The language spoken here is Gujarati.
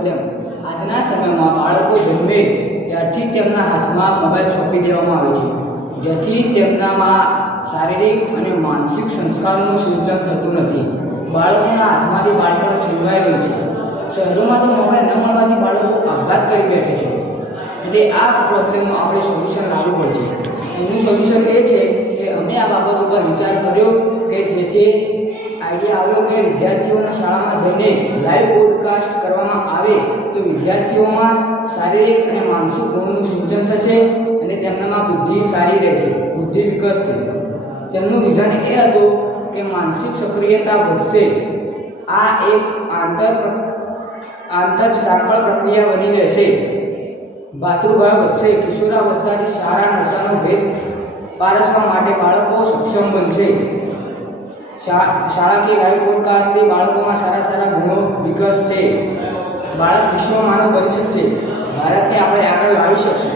આજના સમયમાં બાળકો જન્મે ત્યારથી તેમના હાથમાં મોબાઈલ સોંપી દેવામાં આવે છે, જેથી તેમનામાં શારીરિક અને માનસિક સંસ્કારોનું સિંચન થતું નથી. બાળકોના હાથમાંથી બાળપણ છીનવાઈ રહ્યું છે. શહેરોમાં તો મોબાઈલ ન મળવાથી બાળકો આપઘાત કરી બેઠે છે. એટલે આ પ્રોબ્લેમનું આપણે સોલ્યુશન લાવવું પડશે. એનું સોલ્યુશન એ છે કે અમે આ બાબત ઉપર વિચાર કર્યો કે જેથી આઈડિયા આવ્યો કે વિદ્યાર્થીઓના શાળામાં જઈને લાઈવ પોડકાસ્ટ કરવામાં આવે તો વિદ્યાર્થીઓમાં શારીરિક અને માનસિક ગુણનું સિંચન થશે અને તેમનામાં બુદ્ધિ સારી રહેશે, બુદ્ધિ વિકસશે. તેમનું વિઝન એ હતું કે માનસિક સક્રિયતા વધશે. આ એક આંતર સાંકળ પ્રક્રિયા બની રહેશે. ભાતૃભાવ વધશે. કિશોરાવસ્થાથી સારા નશાનો ભેદ પારસવા માટે બાળકો સક્ષમ બનશે. શાળાકીય લાઈવ પોડકાસ્ટથી બાળકોમાં સારા ગુણો વિકસશે. બાળક વિશ્વ માનવ બની શકશે. ભારતને આપણે આગળ લાવી શકશું.